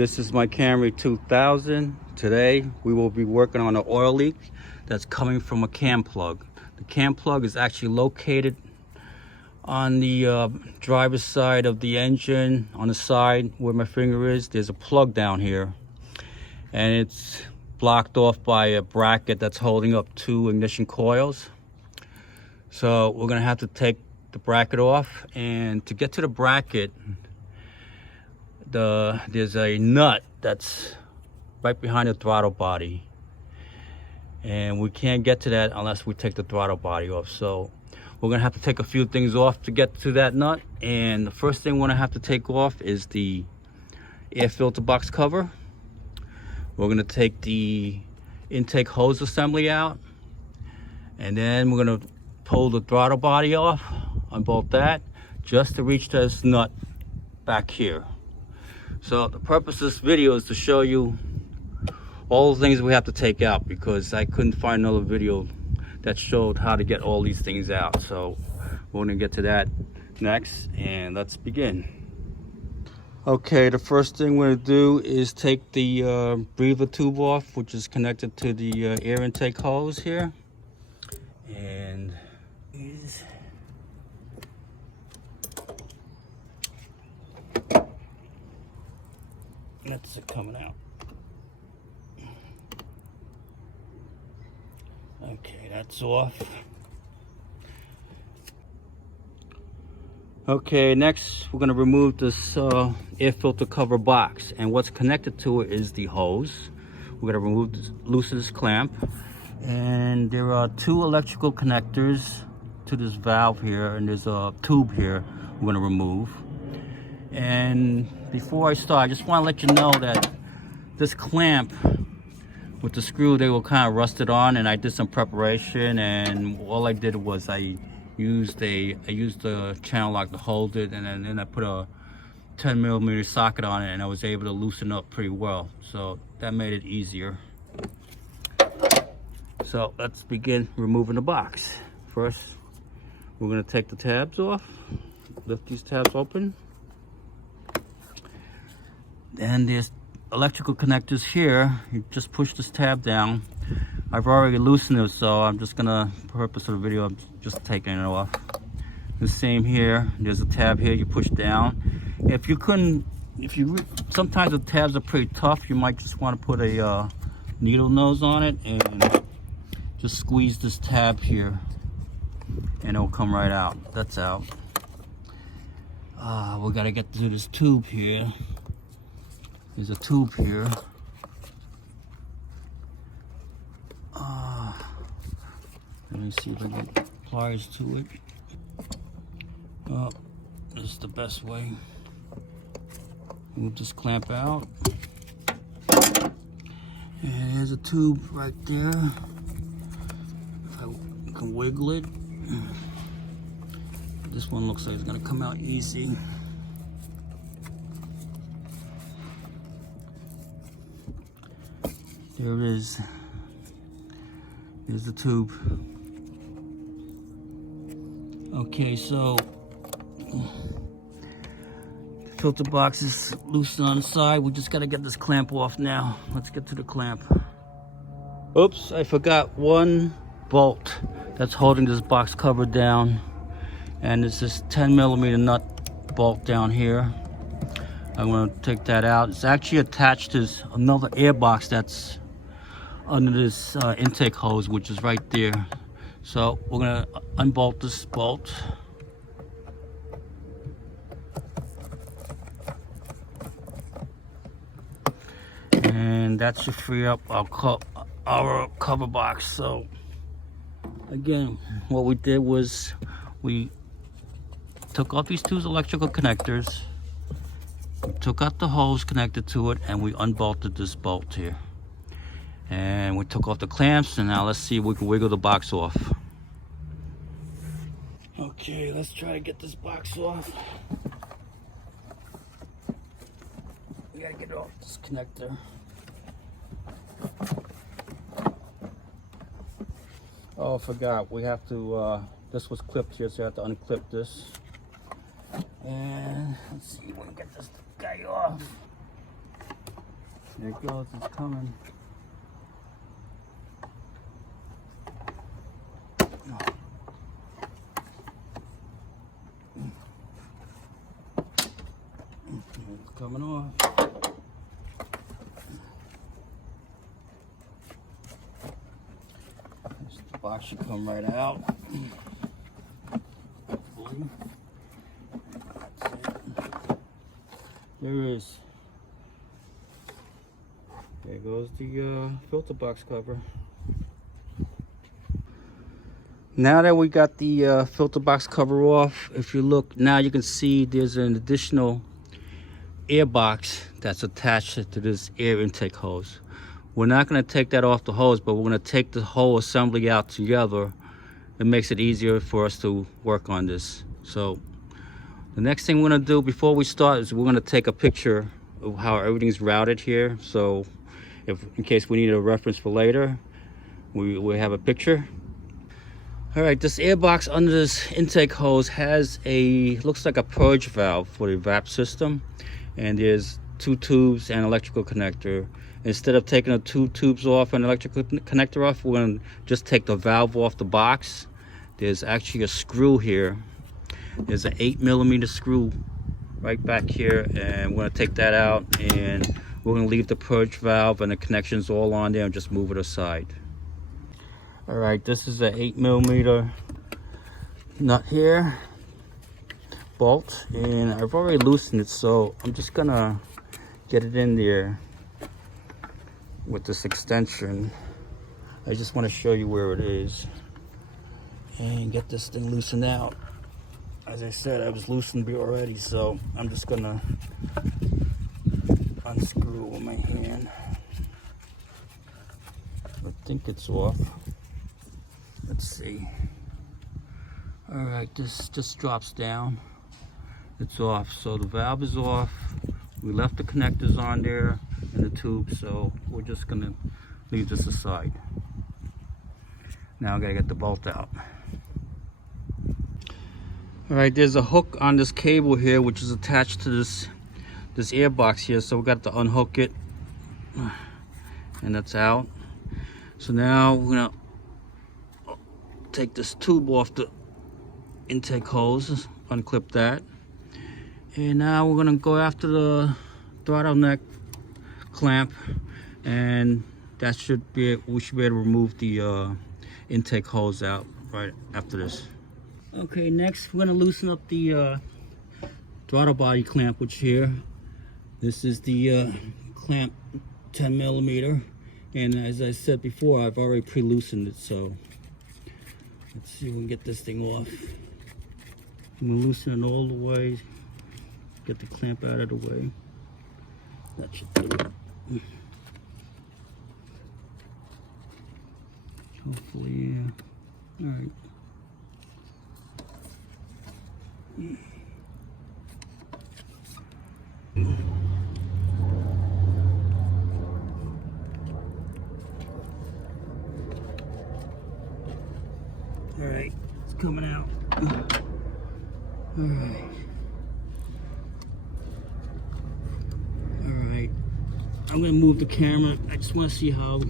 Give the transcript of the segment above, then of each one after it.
This is my Camry 2000. Today we will be working on an oil leak that's coming from a cam plug. The cam plug is actually located on the driver's side of the engine. On the side where my finger is, there's a plug down here, and it's blocked off by a bracket that's holding up two ignition coils. So we're gonna have to take the bracket off, and to get to the bracket, there's a nut that's right behind the throttle body, and we can't get to that unless we take the throttle body off. So we're gonna have to take a few things off to get to that nut, and the first thing we're gonna have to take off is the air filter box cover. We're gonna take the intake hose assembly out, and then we're gonna pull the throttle body off, unbolt that, just to reach this nut back here. So the purpose of this video is to show you all the things we have to take out, because I couldn't find another video that showed how to get all these things out. So we're gonna get to that next, and let's begin. Okay, the first thing we're gonna do is take the breather tube off, which is connected to the air intake hose here. And that's it coming out. Okay, that's off. Okay, next we're going to remove this air filter cover box, and what's connected to it is the hose. We're going to remove this, loosen this clamp, and there are two electrical connectors to this valve here, and there's a tube here we're going to remove. And before I start, I just want to let you know that this clamp with the screw, they were kind of rusted on, and I did some preparation, and all I did was I used the channel lock to hold it, and then I put a 10mm socket on it, and I was able to loosen up pretty well. So that made it easier. So let's begin removing the box. First, we're going to take the tabs off, lift these tabs open. Then there's electrical connectors here. You just push this tab down. I've already loosened it, so I'm just gonna, for the purpose of the video, I'm just taking it off. The same here. There's a tab here you push down. Sometimes the tabs are pretty tough. You might just want to put a needle nose on it and just squeeze this tab here, and it'll come right out. That's out. We gotta get to this tube here. There's a tube here. Let me see if I can get pliers to it. Oh, this is the best way. Move this clamp out. And there's a tube right there. If I can wiggle it. This one looks like it's gonna come out easy. There it is. Here's the tube. Okay, so the filter box is loosened on the side. We just gotta get this clamp off now. Let's get to the clamp. Oops, I forgot one bolt that's holding this box cover down, and it's this 10mm nut bolt down here. I'm gonna take that out. It's actually attached to another air box that's under this intake hose, which is right there. So we're gonna unbolt this bolt. And that should free up our cover box. So again, what we did was we took off these two electrical connectors, took out the hose connected to it, and we unbolted this bolt here. And we took off the clamps, and now let's see if we can wiggle the box off. Okay, let's try to get this box off. We gotta get off this connector. Oh, I forgot. We have to, this was clipped here, so I have to unclip this. And let's see if we can get this guy off. There it goes, it's coming. It's coming off. The box should come right out. Hopefully. That's it. There it is. There goes the filter box cover. Now that we got the filter box cover off, if you look now, you can see there's an additional air box that's attached to this air intake hose. We're not going to take that off the hose, but we're going to take the whole assembly out together. It makes it easier for us to work on this. So the next thing we're going to do before we start is we're going to take a picture of how everything's routed here. So if in case we need a reference for later, we have a picture. All right, this air box under this intake hose has looks like a purge valve for the evap system, and there's 2 tubes and electrical connector. Instead of taking the 2 tubes off and electrical connector off, we're going to just take the valve off the box. There's actually a screw here. There's an 8mm screw right back here, and we're going to take that out, and we're going to leave the purge valve and the connections all on there and just move it aside. All right, this is an 8mm nut here, bolt, and I've already loosened it, so I'm just gonna get it in there with this extension. I just want to show you where it is and get this thing loosened out. As I said, I was loosened already, so I'm just gonna unscrew with my hand. I think it's off. Let's see. All right, this just drops down. It's off, so the valve is off. We left the connectors on there and the tube, so we're just gonna leave this aside. Now I gotta get the bolt out. All right, there's a hook on this cable here, which is attached to this air box here, so we got to unhook it, and that's out. So now we're gonna take this tube off the intake hose, unclip that, and now we're gonna go after the throttle neck clamp, and that should be it. We should be able to remove the intake hose out right after this. Okay, next we're gonna loosen up the throttle body clamp, which here, this is the clamp 10mm, and as I said before, I've already pre-loosened it, so let's see if we can get this thing off. I'm gonna loosen it all the way, get the clamp out of the way. That should do it. Hopefully, yeah. All right. All right, it's coming out. All right. All right. I'm gonna move the camera. I just want to see how,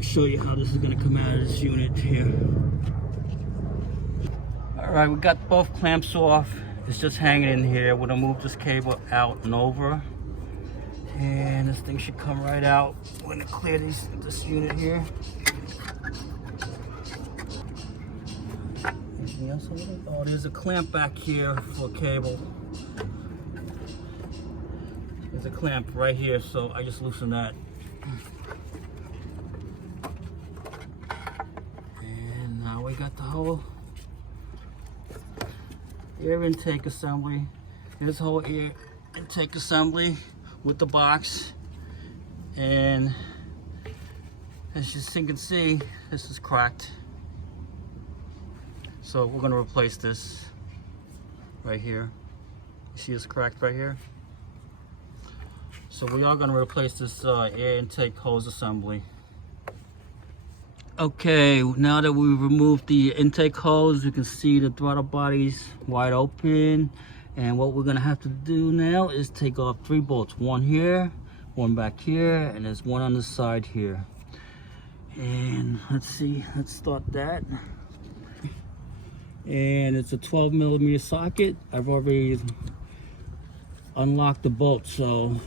show you how this is gonna come out of this unit here. All right, we got both clamps off. It's just hanging in here. We're gonna move this cable out and over, and this thing should come right out. We're gonna clear this unit here. Anything else over there? Oh, there's a clamp back here for a cable. There's a clamp right here, so I just loosened that. And now we got the whole air intake assembly. This whole air intake assembly with the box, and as you can see, this is cracked, so we're going to replace this right here. You see it's cracked right here, so we are going to replace this air intake hose assembly. Okay, now that we've removed the intake hose, you can see the throttle body's wide open, And what we're gonna have to do now is take off 3 bolts. One here, one back here, and there's one on the side here. And let's see, let's start that. And it's a 12mm socket. I've already unlocked the bolt, so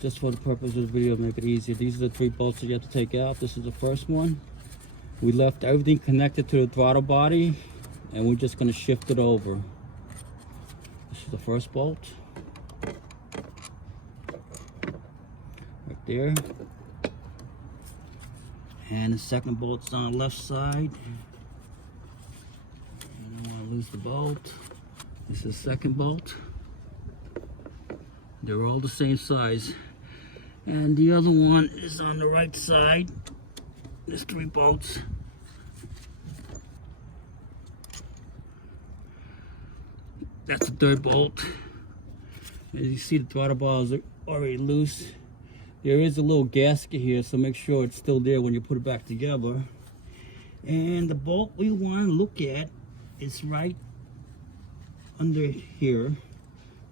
just for the purpose of the video, make it easier. These are the 3 bolts that you have to take out. This is the first one. We left everything connected to the throttle body, and we're just going to shift it over. This is the first bolt. Right there. And the second bolt's on the left side. I don't want to lose the bolt. This is the second bolt. They're all the same size. And the other one is on the right side. There's 3 bolts. That's the third bolt. As you see, the throttle bars are already loose. There is a little gasket here, so make sure it's still there when you put it back together. And the bolt we want to look at is right under here.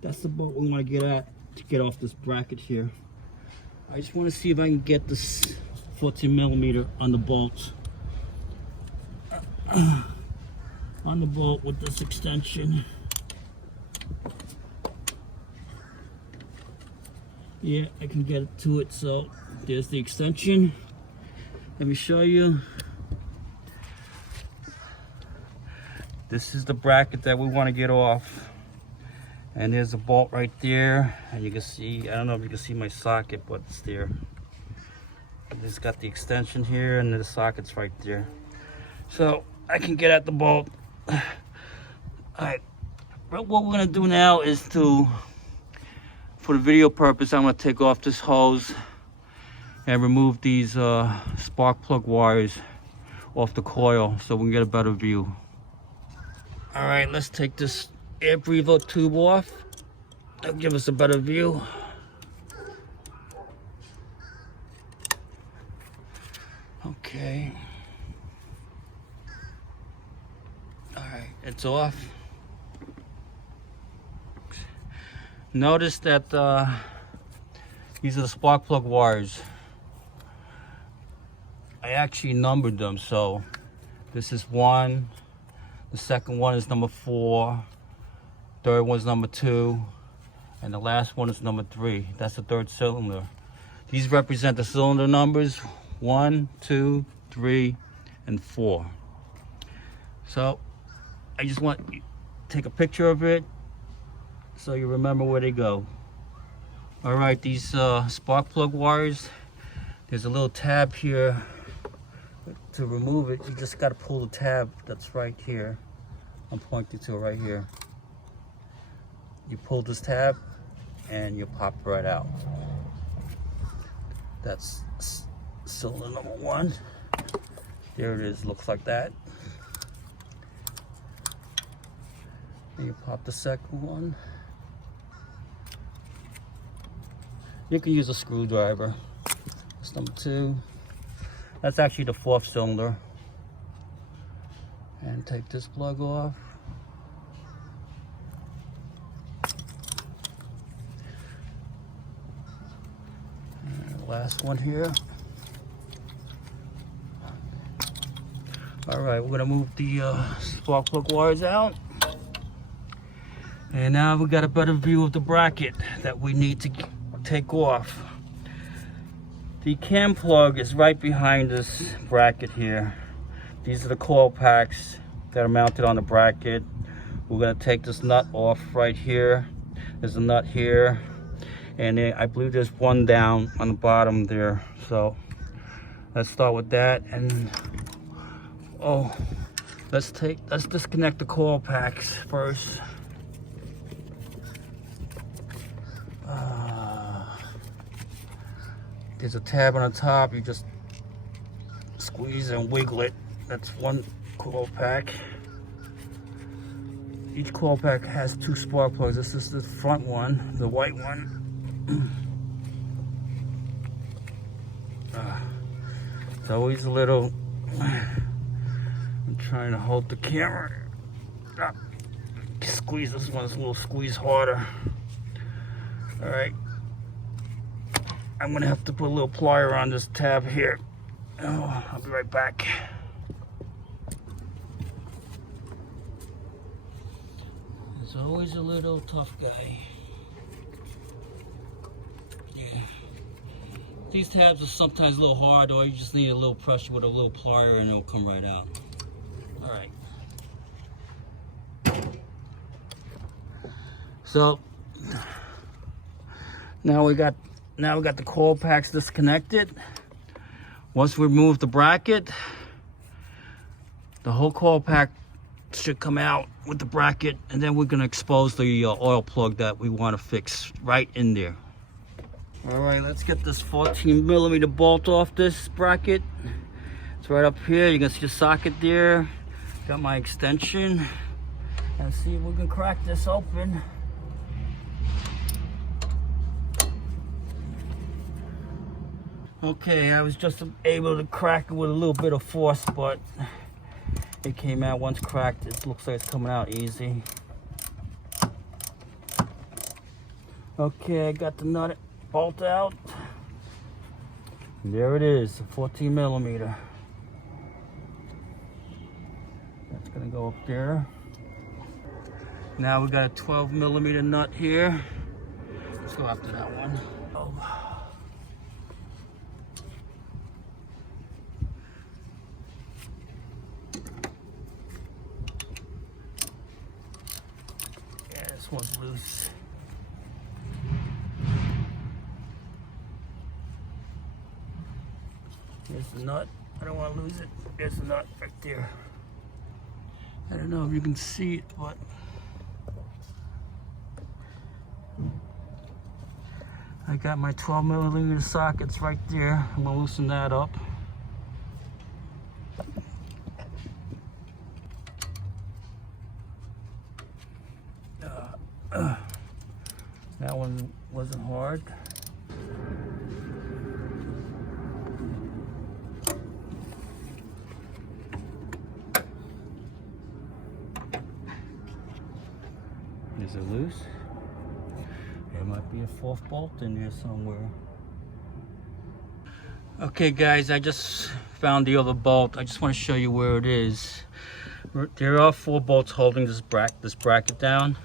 That's the bolt we want to get at to get off this bracket here. I just want to see if I can get this 14mm on the bolt. On the bolt with this extension. Yeah, I can get it to it. So there's the extension. Let me show you. This is the bracket that we want to get off. And there's a bolt right there. And you can see, I don't know if you can see my socket, but it's there. It's got the extension here and the socket's right there. So I can get at the bolt. Alright, what we're gonna do now is for the video purpose, I'm gonna take off this hose and remove these spark plug wires off the coil so we can get a better view. Alright, let's take this air breather tube off. That'll give us a better view. Okay. Alright, it's off. Notice that these are the spark plug wires. I actually numbered them, so this is 1, the second one is number 4, third one's number 2, and the last one is number 3. That's the third cylinder. These represent the cylinder numbers 1, 2, 3, and 4. So I just want you to take a picture of it so you remember where they go. All right, these spark plug wires, there's a little tab here. To remove it, you just got to pull the tab that's right here. I'm pointing to it right here. You pull this tab and you pop right out. That's cylinder number 1. There it is, looks like that. And you pop the second one. You can use a screwdriver. That's number 2. That's actually the 4th cylinder. And take this plug off. And the last one here. All right, we're gonna move the spark plug wires out. And now we got a better view of the bracket that we need to take off. The cam plug is right behind this bracket here. These are the coil packs that are mounted on the bracket. We're gonna take this nut off right here. There's a nut here, and I believe there's one down on the bottom there. So let's start with that. And let's disconnect the coil packs first. There's a tab on the top. You just squeeze and wiggle it. That's one coil pack. Each coil pack has 2 spark plugs. This is the front one, the white one. It's always a little. I'm trying to hold the camera up. squeeze this one. It's a little squeeze harder. All right. I'm gonna have to put a little plier on this tab here. Oh, I'll be right back. There's always a little tough guy. Yeah. These tabs are sometimes a little hard, or you just need a little pressure with a little plier and it'll come right out. All right. So now we got the coil packs disconnected. Once we remove the bracket, the whole coil pack should come out with the bracket, and then we're gonna expose the oil plug that we want to fix right in there. All right, let's get this 14mm bolt off this bracket. It's right up here. You can see the socket there. Got my extension. Let's see if we can crack this open. Okay, I was just able to crack it with a little bit of force, but it came out once cracked. It looks like it's coming out easy. Okay, I got the nut bolt out. There it is, 14mm. That's gonna go up there. Now we got a 12mm nut here. Let's go after that one. Oh. Yeah, this one's loose. There's the nut. I don't want to lose it. There's the nut right there. I don't know if you can see it, but I got my 12mm sockets right there. I'm gonna loosen that up. That one wasn't hard. Is it loose? There might be a fourth bolt in there somewhere. Okay guys, I just found the other bolt. I just want to show you where it is. There are 4 bolts holding this bracket down.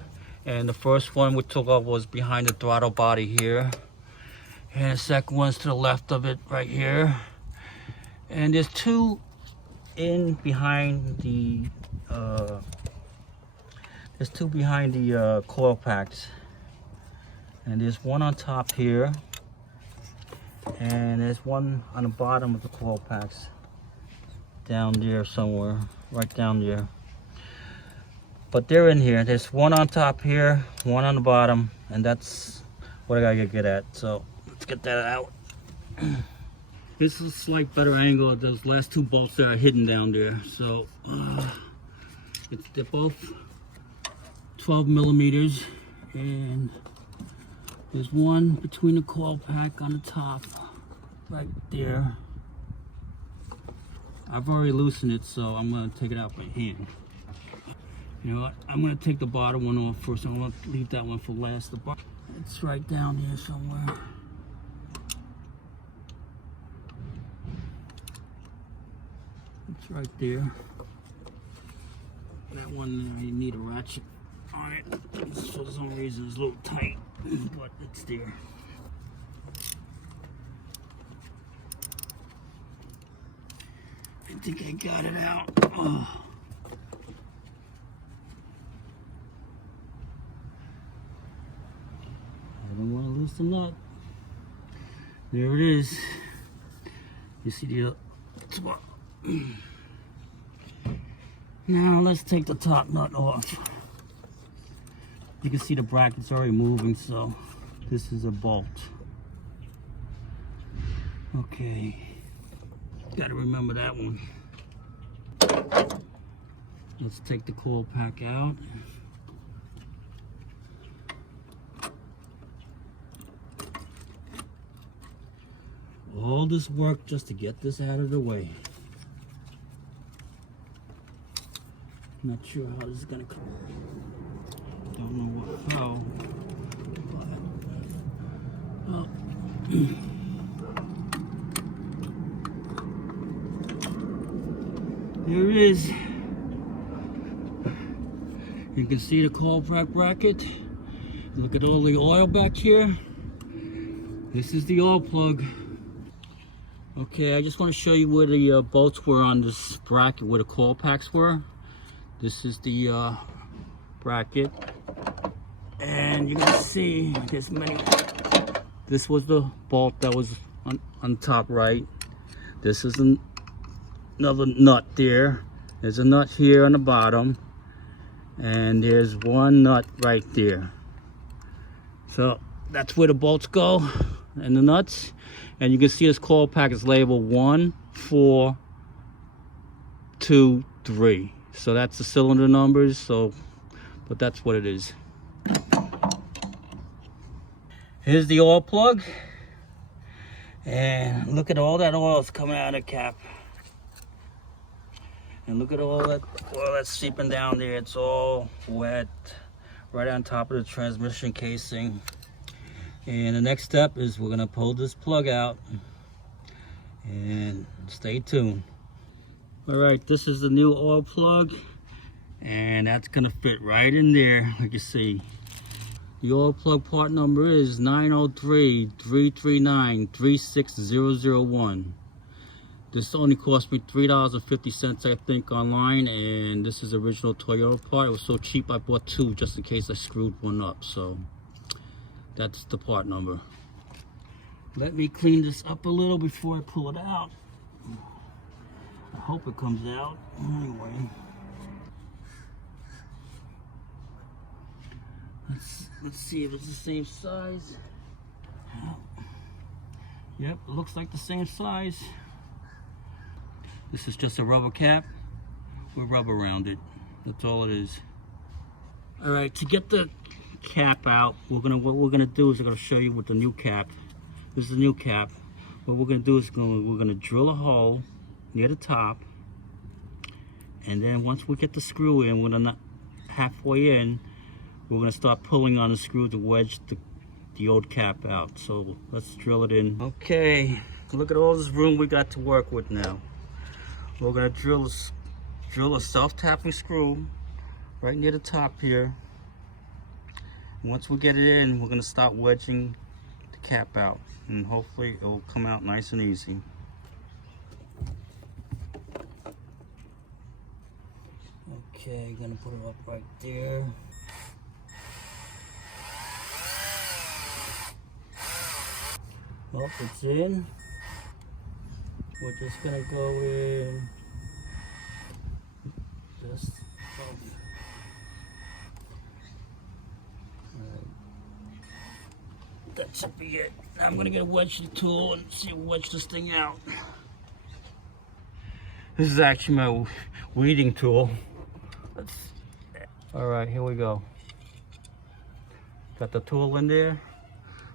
And the first one we took off was behind the throttle body here. And the second one's to the left of it right here. And there's 2 in behind the coil packs, and there's one on top here, and there's one on the bottom of the coil packs down there somewhere, right down there. But they're in here. There's one on top here, one on the bottom, and that's what I gotta get at. So let's get that out. This is a slight better angle. Those last 2 bolts that are hidden down there. So they're both 12mm, and there's one between the coil pack on the top right there. I've already loosened it, so I'm going to take it out by hand. You know what, I'm going to take the bottom one off first. I'm going to leave that one for last. It's right down here somewhere. It's right there. That one, I need a ratchet on it. For some reason it's a little tight, but it's there. I think I got it out. Oh. I don't want to lose the nut. There it is. You see the spot. Now let's take the top nut off. You can see the bracket's already moving, so this is a bolt. Okay, gotta remember that one. Let's take the coil pack out. All this work just to get this out of the way. Not sure how this is gonna come. So, oh. There it is. You can see the coil bracket. Look at all the oil back here. This is the oil plug. Okay, I just want to show you where the bolts were on this bracket, where the coil packs were. This is the bracket, and you can see there's many. This was the bolt that was on top right. This is another nut there. There's a nut here on the bottom, and there's one nut right there. So that's where the bolts go and the nuts. And you can see this coil pack is labeled 1, 4, 2, 3. So that's the cylinder numbers. So, but that's what it is. Here's the oil plug. And look at all that oil that's coming out of the cap. And look at all that oil that's seeping down there. It's all wet right on top of the transmission casing. And the next step is we're gonna pull this plug out, and stay tuned. All right, this is the new oil plug, and that's gonna fit right in there, like you see. The oil plug part number is 903-339-36001. This only cost me $3.50, I think, online, and this is original Toyota part. It was so cheap I bought two just in case I screwed one up. So that's the part number. Let me clean this up a little before I pull it out. I hope it comes out. Anyway, let's see if it's the same size. Yep, it looks like the same size. This is just a rubber cap with rubber around it. That's all it is. All right, to get the cap out, what we're gonna do is we're gonna show you with the new cap. This is the new cap. What we're gonna do is we're gonna drill a hole near the top, and then once we get the screw in, we're gonna halfway in, we're gonna start pulling on the screw to wedge the old cap out. So let's drill it in. Okay, look at all this room we got to work with now. We're gonna drill a self-tapping screw right near the top here. Once we get it in, we're gonna start wedging the cap out, and hopefully it will come out nice and easy. Okay, gonna put it up right there. Well, it's in. We're just gonna go in. Just. That should be it. I'm gonna get a wedge tool and see wedge this thing out. This is actually my weeding tool. All right, here we go. Got the tool in there.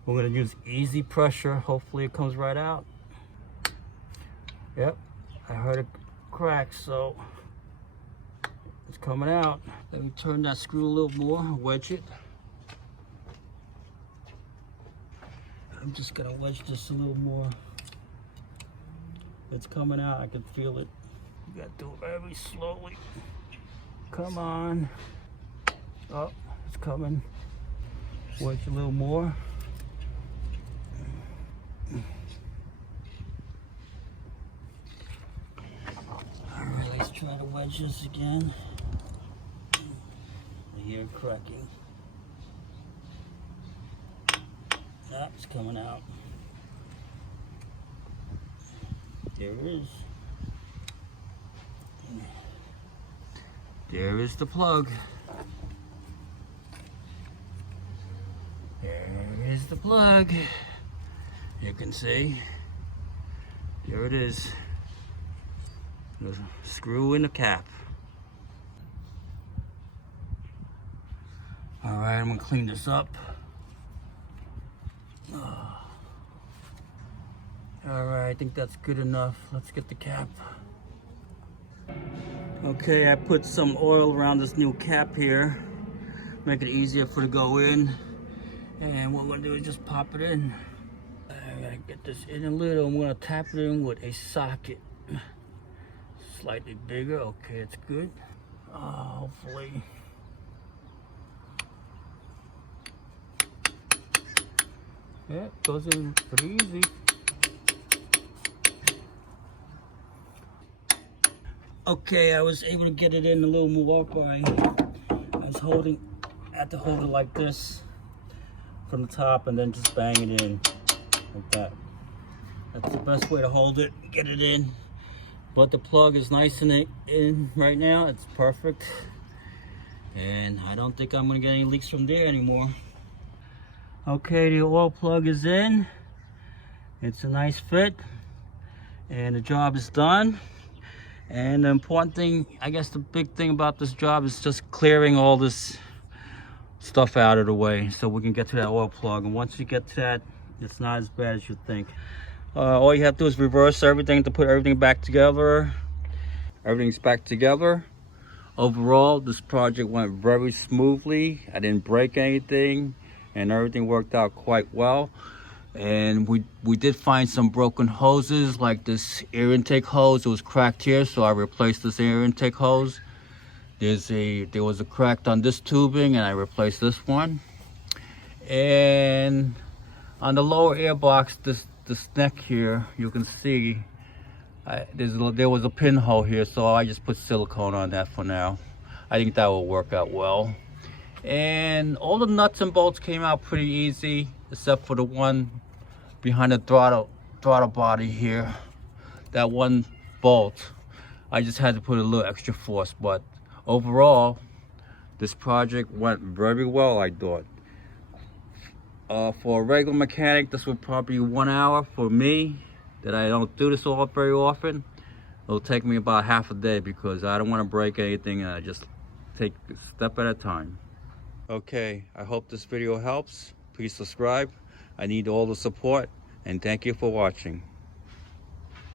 We're gonna use easy pressure. Hopefully it comes right out. Yep, I heard it crack, so it's coming out. Let me turn that screw a little more, wedge it. I'm just gonna wedge this a little more. It's coming out, I can feel it. You gotta do it very slowly. Come on. Oh, it's coming. Wedge a little more. Alright, let's try to wedge this again. I hear it cracking. Ah, it's coming out. There it is. There is the plug. There is the plug. You can see. There it is. The screw in the cap. All right, I'm gonna clean this up. All right, I think that's good enough. Let's get the cap. Okay, I put some oil around this new cap here. make it easier for it to go in. And what we're gonna do is just pop it in. I gotta get this in a little. I'm gonna tap it in with a socket. Slightly bigger. Okay, it's good. Hopefully. Yeah, it goes in pretty easy. Okay, I was able to get it in a little more by I had to hold it like this from the top and then just bang it in like that. That's the best way to hold it, get it in. But the plug is nice in right now. It's perfect. And I don't think I'm gonna get any leaks from there anymore. Okay, the oil plug is in. It's a nice fit. And the job is done. And the important thing, I guess the big thing about this job is just clearing all this stuff out of the way so we can get to that oil plug. And once you get to that, it's not as bad as you think. All you have to do is reverse everything to put everything back together. Everything's back together. Overall, this project went very smoothly. I didn't break anything and everything worked out quite well. And we did find some broken hoses, like this air intake hose. It was cracked here, so I replaced this air intake hose. There was a crack on this tubing, and I replaced this one. And on the lower air box, this neck here, you can see there was a pinhole here, so I just put silicone on that for now. I think that will work out well. And all the nuts and bolts came out pretty easy, except for the one behind the throttle body here. That one bolt, I just had to put a little extra force, but overall, this project went very well, I thought. For a regular mechanic, this would probably be 1 hour. For me, that I don't do this all very often, it'll take me about half a day because I don't want to break anything and I just take a step at a time. Okay, I hope this video helps. Please subscribe. I need all the support, and thank you for watching.